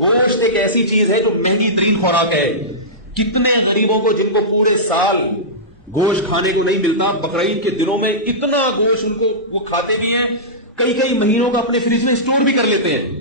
گوشت ایک ایسی چیز ہے جو مہنگی ترین خوراک ہے. کتنے غریبوں کو جن کو پورے سال گوشت کھانے کو نہیں ملتا، بقرعید کے دنوں میں اتنا گوشت ان کو وہ کھاتے بھی ہیں، کئی کئی مہینوں کا اپنے فریج میں اسٹور بھی کر لیتے ہیں.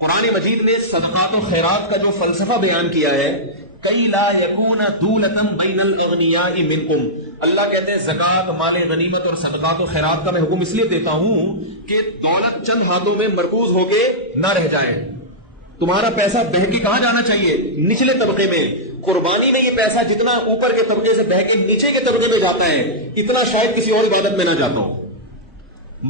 قرآن مجید نے صدقات و خیرات کا جو فلسفہ بیان کیا ہے، کئی لا یکون دولتم بین الاغنیاء منکم، اللہ کہتے ہیں زکات، مال غنیمت اور صدقات و خیرات کا میں حکم اس لیے دیتا ہوں کہ دولت چند ہاتھوں میں مرکوز ہو کے نہ رہ جائے. تمہارا پیسہ بہہ کے کہاں جانا چاہیے؟ نچلے طبقے میں. قربانی میں یہ پیسہ جتنا اوپر کے طبقے سے بہہ کے نیچے کے طبقے میں جاتا ہے، اتنا شاید کسی اور عبادت میں نہ جاتا ہوں.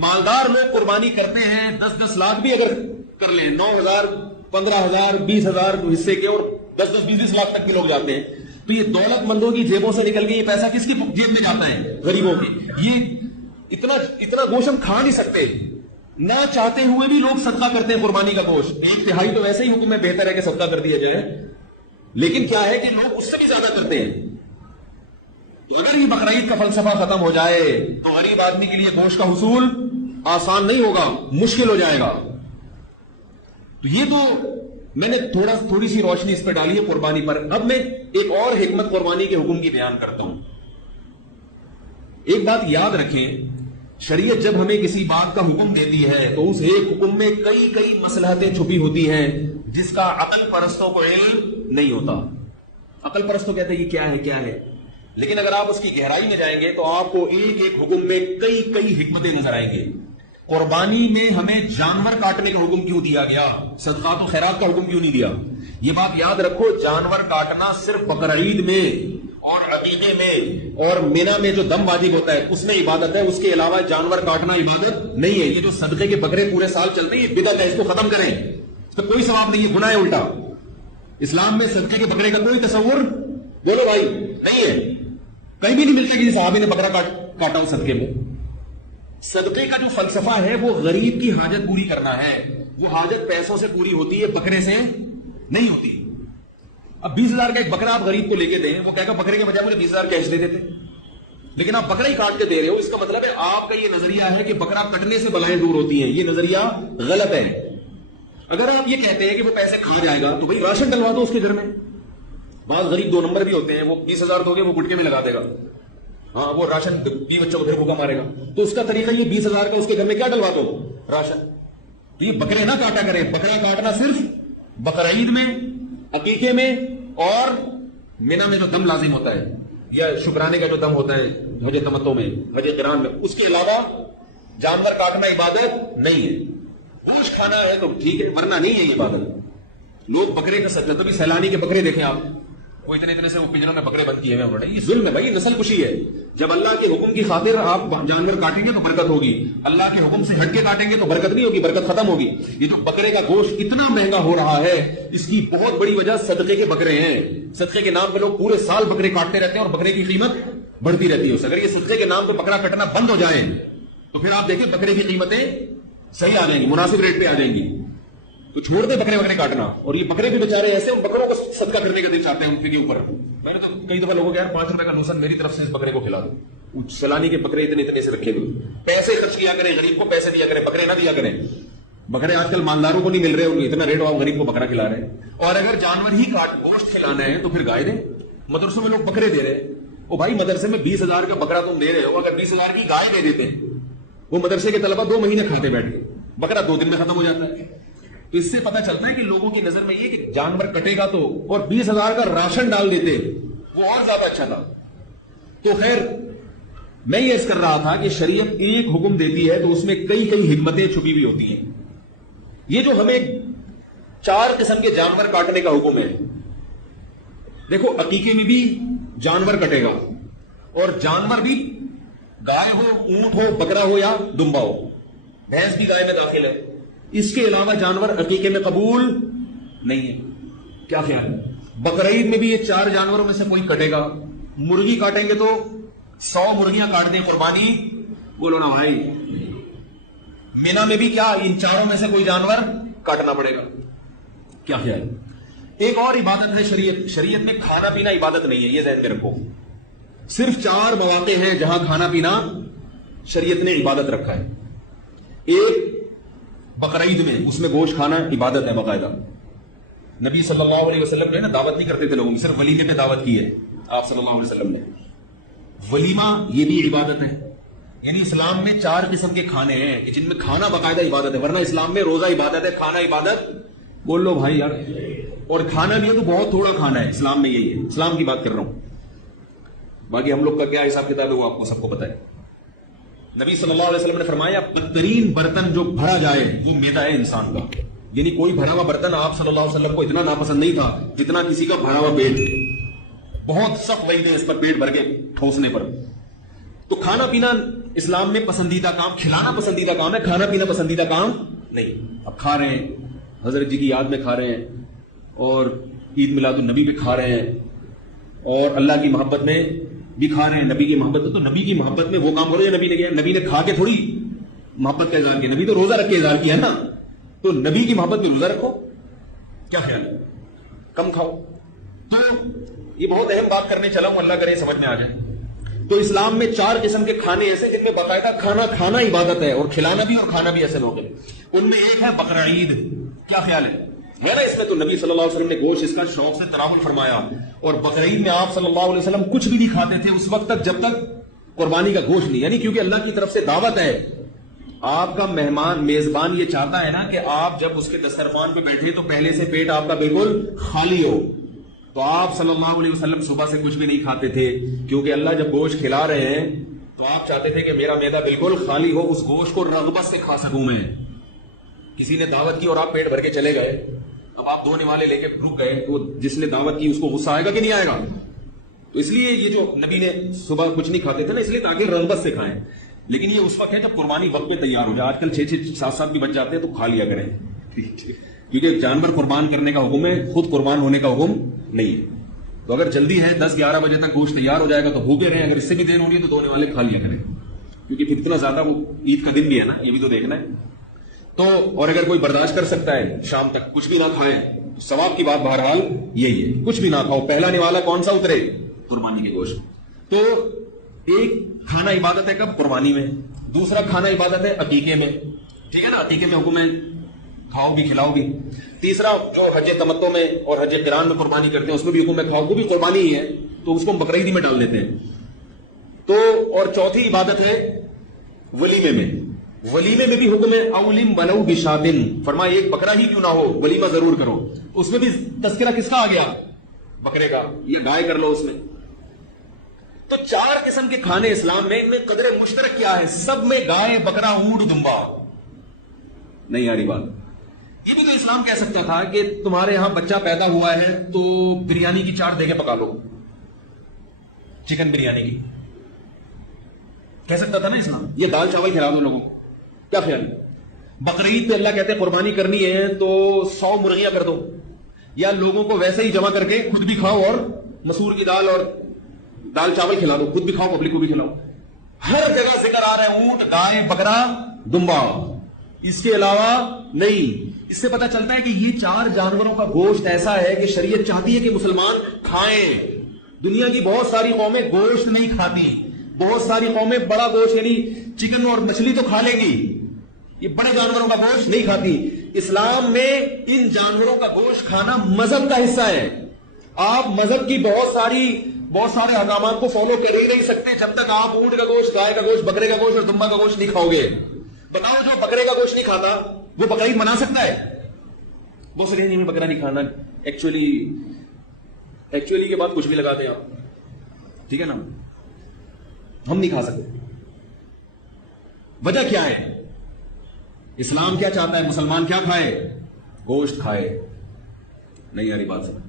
مالدار لوگ قربانی کرتے ہیں 10-10 لاکھ بھی اگر کر لیں، 9,000 15,000 20,000 حصے کے، اور 10-10 20 لاکھ تک کے لوگ جاتے ہیں. تو یہ دولت مندوں کی جیبوں سے نکل کے یہ پیسہ کس کی جیب میں جاتا ہے؟ غریبوں کی. یہ اتنا گوشت ہم کھا نہیں سکتے. نہ چاہتے ہوئے بھی لوگ صدقہ کرتے ہیں قربانی کا گوشت. 1/3 تو ویسے ہی حکم میں بہتر ہے کہ صدقہ کر دیا جائے، لیکن کیا ہے کہ لوگ اس سے بھی زیادہ کرتے ہیں. تو اگر یہ بقرعید کا فلسفہ ختم ہو جائے تو غریب آدمی کے لیے گوشت کا حصول آسان نہیں ہوگا، مشکل ہو جائے گا. تو یہ تو میں نے تھوڑی سی روشنی اس پہ ڈالی ہے قربانی پر. اب میں ایک اور حکمت قربانی کے حکم کی بیان کرتا ہوں. ایک بات یاد رکھیں، شریعت جب ہمیں کسی بات کا حکم دیتی ہے تو اس ایک حکم میں کئی کئی مصلحتیں چھپی ہوتی ہیں جس کا عقل پرستوں کو علم نہیں ہوتا. عقل پرستوں کہتے ہیں یہ کیا ہے، لیکن اگر آپ اس کی گہرائی میں جائیں گے تو آپ کو ایک ایک حکم میں کئی کئی حکمتیں نظر آئیں گے. قربانی میں ہمیں جانور کاٹنے کا حکم کیوں دیا گیا؟ صدقات و خیرات کا حکم کیوں نہیں دیا؟ یہ بات یاد رکھو، جانور کاٹنا صرف بقرعید میں اور عقیقے میں اور مینا میں جو دم واجب ہوتا ہے اس میں عبادت ہے. اس کے علاوہ جانور کاٹنا عبادت نہیں ہے. یہ جو صدقے کے بکرے پورے سال چلتے ہیں یہ بدعت ہے، اس کو ختم کریں. اس پہ کوئی ثواب نہیں ہے، گناہ ہے الٹا. اسلام میں صدقے کے بکرے کا کوئی تصور بولو بھائی نہیں ہے. کہیں بھی نہیں ملتا کہ صحابی نے بکرا کاٹا ہو صدقے میں. صدقے کا جو فلسفہ ہے وہ غریب کی حاجت پوری کرنا ہے. وہ حاجت پیسوں سے پوری ہوتی ہے، بکرے سے نہیں ہوتی. اب 20,000 کا ایک بکرا آپ غریب کو لے کے دیں، وہ کہے گا بکرے کے بجائے مجھے 20,000 کیش دے دیتے. لیکن آپ بکرا ہی کاٹ کے دے رہے ہو، اس کا مطلب ہے آپ کا یہ نظریہ ہے کہ بکرا کٹنے سے بلائیں دور ہوتی ہیں. یہ نظریہ غلط ہے. اگر آپ یہ کہتے ہیں کہ وہ پیسے کھا جائے گا تو بھائی راشن ڈلوا دو اس کے گھر میں. بعض غریب 2 نمبر بھی ہوتے ہیں، وہ 20,000 دو گے وہ گٹکے میں لگا دے گا. ہاں وہ راشن 20 بچوں کو پھر بھوکا مارے گا. تو اس کا طریقہ یہ 20,000 کا اس کے گھر میں کیا ڈلوا دو؟ راشن. تو یہ بکرے نہ کاٹا کرے. بکرا کاٹنا صرف بقرعید میں، عقیقے میں اور مینا میں جو دم لازم ہوتا ہے یا شکرانے کا جو دم ہوتا ہے حج تمتع میں، حج قران میں. اس کے علاوہ جانور کاٹنا عبادت نہیں ہے. گوشت کھانا ہے تو ٹھیک ہے، ورنہ نہیں ہے یہ عبادت. لوگ بکرے کا سجدہ، تو سیلانی کے بکرے دیکھیں آپ، وہ اتنے سے وہ پنجروں میں بکرے بند کیے ہوئے انہوں نے. یہ ظلم ہے بھائی، نسل کشی ہے. جب اللہ کے حکم کی خاطر آپ جانور کاٹیں گے تو برکت ہوگی، اللہ کے حکم سے ہٹ کے کاٹیں گے تو برکت نہیں ہوگی، برکت ختم ہوگی. یہ جو بکرے کا گوشت اتنا مہنگا ہو رہا ہے اس کی بہت بڑی وجہ صدقے کے بکرے ہیں. صدقے کے نام پہ لوگ پورے سال بکرے کاٹتے رہتے ہیں اور بکرے کی قیمت بڑھتی رہتی ہے. اگر یہ صدقے کے نام پہ بکرا کٹنا بند ہو جائے تو پھر آپ دیکھیں بکرے کی قیمتیں صحیح آ جائیں گی، مناسب ریٹ پہ آ جائیں گی. تو چھوڑ دے بکرے کاٹنا. اور یہ بکرے بھی بیچارے ایسے ان بکروں کو صدقہ کرنے کا دل چاہتے ہیں ان کے اوپر. میں نے تو کئی دفعہ لوگوں کو یار 5 روپے کا نوسن میری طرف سے اس بکرے کو کھلا دو. سیلانی کے بکرے اتنے سے رکھے ہوئے، پیسے خرچ کیا کریں، غریب کو پیسے دیا کریں، بکرے نہ دیا کریں. بکرے آج کل مالداروں کو نہیں مل رہے، اتنا ریٹ آپ غریب کو بکرا کھلا رہے ہیں. اور اگر جانور ہی گوشت کھلانا ہے تو پھر گائے دیں. مدرسوں میں لوگ بکرے دے رہے ہیں. وہ بھائی مدرسے میں 20,000 کا بکرا تم دے رہے ہو، اگر 20,000 کی گائے دے دیتے وہ مدرسے کے طلبہ 2 مہینے کھاتے بیٹھ کے، بکرا 2 دن میں ختم ہو جاتا ہے. تو اس سے پتہ چلتا ہے کہ لوگوں کی نظر میں یہ کہ جانور کٹے گا تو، اور 20,000 کا راشن ڈال دیتے وہ اور زیادہ اچھا تھا. تو خیر میں یہ اس کر رہا تھا کہ شریعت ایک حکم دیتی ہے تو اس میں کئی کئی حکمتیں چھپی ہوئی ہوتی ہیں. یہ جو ہمیں 4 قسم کے جانور کاٹنے کا حکم ہے، دیکھو عقیقے میں بھی جانور کٹے گا، اور جانور بھی گائے ہو، اونٹ ہو، بکرا ہو یا دمبا ہو، بھینس بھی گائے میں داخل ہے. اس کے علاوہ جانور عقیقے میں قبول نہیں ہے. کیا خیال ہے؟ بقرعید میں بھی یہ 4 جانوروں میں سے کوئی کٹے گا. مرغی کاٹیں گے تو 100 مرغیاں کاٹ دیں قربانی، بولو نا بھائی. مینا میں بھی کیا ان 4 میں سے کوئی جانور کاٹنا پڑے گا. کیا خیال ہے؟ ایک اور عبادت ہے شریعت میں کھانا پینا عبادت نہیں ہے، یہ ذہن میں رکھو. صرف 4 مواقع ہیں جہاں کھانا پینا شریعت نے عبادت رکھا ہے. ایک بقرعید میں، اس میں گوشت کھانا عبادت ہے باقاعدہ. نبی صلی اللہ علیہ وسلم نے نا دعوت نہیں کرتے تھے لوگوں کی، صرف ولیمے پہ دعوت کی ہے آپ صلی اللہ علیہ وسلم نے. ولیمہ یہ بھی عبادت ہے. یعنی اسلام میں 4 قسم کے کھانے ہیں کہ جن میں کھانا باقاعدہ عبادت ہے. ورنہ اسلام میں روزہ عبادت ہے، کھانا عبادت. بول لو بھائی یار. اور کھانا بھی ہے تو بہت تھوڑا کھانا ہے. اسلام میں یہی ہے، اسلام کی بات کر رہا ہوں. باقی ہم لوگ کا کیا حساب کتاب ہے وہ آپ کو سب کو پتا ہے. نبی صلی اللہ علیہ وسلم نے فرمایا بدترین برتن جو بھرا جائے وہ میدا ہے انسان کا. یعنی کوئی بھرا ہوا برتن آپ صلی اللہ علیہ وسلم کو اتنا ناپسند نہیں تھا جتنا کسی کا بھرا ہوا پیٹ. بہت سخت وعید ہے اس پر پیٹ بھر کے ٹھوسنے پر. تو کھانا پینا اسلام میں پسندیدہ کام. کھلانا پسندیدہ کام ہے، کھانا پینا پسندیدہ کام نہیں. اب کھا رہے ہیں، حضرت جی کی یاد میں کھا رہے ہیں، اور عید میلاد النبی پہ کھا رہے ہیں، اور اللہ کی محبت میں بھی کھا رہے ہیں. نبی کی محبت میں، تو نبی کی محبت میں وہ کام کرو جو نبی نے کیا. نبی نے کھا کے تھوڑی محبت کا اظہار کیا، نبی تو روزہ رکھ کے اظہار کیا ہے نا. تو نبی کی محبت میں روزہ رکھو. کیا خیال ہے؟ کم کھاؤ. تو یہ بہت اہم بات کرنے چلا ہوں، اللہ کرے سمجھ میں آ جائے. تو اسلام میں 4 قسم کے کھانے ایسے جن میں باقاعدہ کھانا عبادت ہے، اور کھلانا بھی اور کھانا بھی ایسے لوگ ہیں. ان میں ایک ہے بقرعید. کیا خیال ہے نا؟ اس میں تو نبی صلی اللہ علیہ وسلم نے گوشت اس کا شوق سے تناول فرمایا. اور بقرعید میں آپ صلی اللہ علیہ وسلم کچھ بھی نہیں کھاتے تھے اس وقت تک جب تک قربانی کا گوشت نہیں. یعنی کیونکہ اللہ کی طرف سے دعوت ہے. آپ کا میزبان یہ چاہتا ہے نا کہ آپ جب اس کے دسترخوان پہ بیٹھے تو پہلے سے پیٹ آپ کا بالکل خالی ہو. تو آپ صلی اللہ علیہ وسلم صبح سے کچھ بھی نہیں کھاتے تھے، کیونکہ اللہ جب گوشت کھلا رہے ہیں تو آپ چاہتے تھے کہ میرا معدہ بالکل خالی ہو، اس گوشت کو رغبت سے کھا سکوں میں. کسی نے دعوت کی اور آپ پیٹ بھر کے چلے گئے، اب آپ 2 نوالے لے کے رک گئے، تو جس نے دعوت کی اس کو غصہ آئے گا کہ نہیں آئے گا؟ تو اس لیے یہ جو نبی نے صبح کچھ نہیں کھاتے تھے نا، اس لیے تاکہ رغبت سے کھائیں. لیکن یہ اس وقت ہے جب قربانی وقت پہ تیار ہو جائے. آج کل 6-6 7-7 بھی بچ جاتے ہیں تو کھا لیا کریں، کیونکہ جانور قربان کرنے کا حکم ہے، خود قربان ہونے کا حکم نہیں ہے. تو اگر جلدی ہے 10-11 بجے تک گوشت تیار ہو جائے گا تو بھوکے رہیں. اگر اس سے بھی دیر ہو رہی ہے تو 2 نوالے کھا لیا کریں، کیونکہ پھر اتنا زیادہ وہ عید کا دن بھی ہے نا، یہ بھی تو دیکھنا ہے. تو اور اگر کوئی برداشت کر سکتا ہے شام تک کچھ بھی نہ کھائیں تو ثواب کی بات بہرحال یہی ہے، کچھ بھی نہ کھاؤ. پہلا نوالا کون سا اترے؟ قربانی کے گوشت. تو ایک کھانا عبادت ہے کب؟ قربانی میں. دوسرا کھانا عبادت ہے عقیقے میں. ٹھیک ہے نا، عقیقے میں حکم ہے کھاؤ بھی کھلاؤ بھی. تیسرا جو حج تمتع میں اور حج قران میں قربانی کرتے ہیں اس میں بھی حکم ہے کھاؤ، وہ بھی قربانی ہی ہے، تو اس کو ہم بقرعیدی میں ڈال دیتے ہیں. تو اور چوتھی عبادت ہے ولیمے میں. ولیمے میں بھی حکم ہے اولم ولو بشاتن. فرمایا ایک بکرا ہی کیوں نہ ہو ولیمہ ضرور کرو. اس میں بھی تذکرہ کس کا آ گیا؟ بکرے کا. یا گائے کر لو اس میں. تو 4 قسم کے کھانے اسلام میں، ان میں قدر مشترک کیا ہے؟ سب میں گائے، بکرا، اونٹ، دمبا. نہیں آ رہی بات؟ یہ بھی تو اسلام کہہ سکتا تھا کہ تمہارے یہاں بچہ پیدا ہوا ہے تو بریانی کی 4 دیگیں پکا لو، چکن بریانی کی. کہہ سکتا تھا نا اسلام. یہ دال چاول کھلا دو لوگوں کو. کیا خیال ہے؟ بقرعید پہ اللہ کہتے ہیں قربانی کرنی ہے تو 100 مرغیاں کر دو، یا لوگوں کو ویسے ہی جمع کر کے خود بھی کھاؤ اور مسور کی دال اور دال چاول کھلا دو، خود بھی کھاؤ پبلک کو بھی کھلاؤ. ہر جگہ ذکر آ رہا ہے اونٹ، گائے، بکرا، دمبا. اس کے علاوہ نہیں. اس سے پتہ چلتا ہے کہ یہ 4 جانوروں کا گوشت ایسا ہے کہ شریعت چاہتی ہے کہ مسلمان کھائیں. دنیا کی بہت ساری قومیں گوشت نہیں کھاتی. بہت ساری قومیں بڑا گوشت یعنی چکن اور مچھلی تو کھا لیں گی، یہ بڑے جانوروں کا گوشت نہیں کھاتی. اسلام میں ان جانوروں کا گوشت کھانا مذہب کا حصہ ہے. آپ مذہب کی بہت سارے احکامات کو فالو کر ہی نہیں سکتے جب تک آپ اونٹ کا گوشت، گائے کا گوشت، بکرے کا گوشت اور دمبا کا گوشت نہیں کھاؤ گے. بتاؤ جو بکرے کا گوشت نہیں کھاتا وہ بقرعید منا سکتا ہے؟ بہت سے نہیں، میں بکرا نہیں کھانا. ایکچولی کے بعد کچھ بھی لگا دیں آپ، ٹھیک ہے نا، ہم نہیں کھا سکتے. وجہ کیا ہے؟ اسلام کیا چاہتا ہے؟ مسلمان کیا کھائے؟ گوشت کھائے. نہیں آ رہی بات سمجھ؟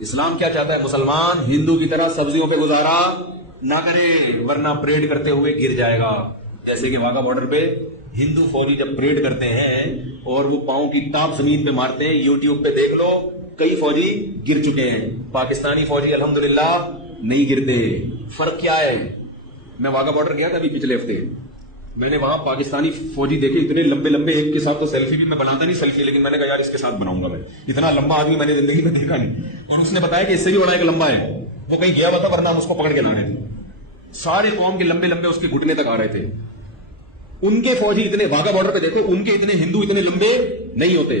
اسلام کیا چاہتا ہے؟ مسلمان ہندو کی طرح سبزیوں پہ گزارا نہ کرے، ورنہ پریڈ کرتے ہوئے گر جائے گا. جیسے کہ واگا بارڈر پہ ہندو فوجی جب پریڈ کرتے ہیں اور وہ پاؤں کی ٹاپ زمین پہ مارتے ہیں، یوٹیوب پہ دیکھ لو، کئی فوجی گر چکے ہیں. پاکستانی فوجی الحمدللہ نہیں گرتے. فرق کیا ہے؟ میں واگا بارڈر گیا تھا ابھی پچھلے ہفتے، میں نے وہاں پاکستانی فوجی دیکھے اتنے لمبے لمبے. ایک کے ساتھ تو سیلفی بھی میں بناتا نہیں سیلفی، لیکن میں نے کہا یار اس کے ساتھ بناؤں گا. میں اتنا لمبا آدمی میں نے زندگی میں دیکھا نہیں. اور اس نے بتایا کہ اس سے بھی بڑا ایک لمبا ہے، وہ کہیں گیا ہوا تھا ورنہ ہم اس کو پکڑ کے لا رہے تھے. سارے قوم کے لمبے لمبے اس کے گھٹنے تک آ رہے تھے. ان کے فوجی اتنے، واگا بارڈر پہ دیکھو ان کے اتنے ہندو اتنے لمبے نہیں ہوتے.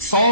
100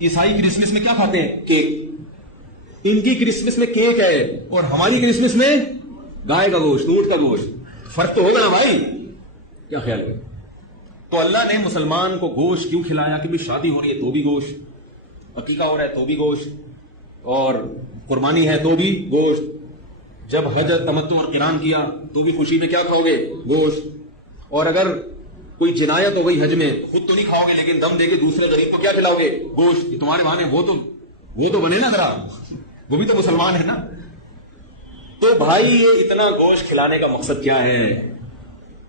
عیسائی کرسمس میں کیا کھاتے ہیں؟ کیک. ان کی کرسمس میں کیک ہے اور ہماری کرسمس میں گائے کا گوشت، اونٹ کا گوشت. فرق تو ہوگا نا بھائی. کیا خیال ہے؟ تو اللہ نے مسلمان کو گوشت کیوں کھلایا؟ کہ بھی شادی ہو رہی ہے تو بھی گوشت، عقیقہ ہو رہا ہے تو بھی گوشت، اور قربانی ہے تو بھی گوشت. جب حج تمتع اور قران کیا تو بھی خوشی میں کیا کھاؤ گے؟ گوشت. اور اگر کوئی جنایت ہو گئی حج میں، خود تو نہیں کھاؤ گے لیکن دم دے کے دوسرے غریب کو کیا کھلاؤ گے؟ گوشت. یہ تمہارے بہانے وہ تو بنے نا ذرا، وہ بھی تو مسلمان ہے نا. تو بھائی یہ اتنا گوشت کھلانے کا مقصد کیا ہے؟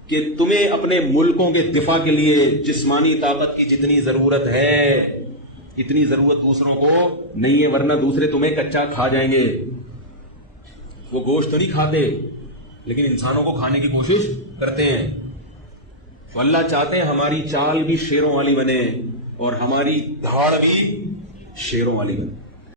کہ تمہیں اپنے ملکوں کے دفاع کے لیے جسمانی طاقت کی جتنی ضرورت ہے اتنی ضرورت دوسروں کو نہیں ہے، ورنہ دوسرے تمہیں کچا کھا جائیں گے. وہ گوشت تو نہیں کھاتے لیکن انسانوں کو کھانے کی کوشش کرتے ہیں. تو اللہ چاہتے ہیں ہماری چال بھی شیروں والی بنے اور ہماری دھاڑ بھی شیروں والی بنے.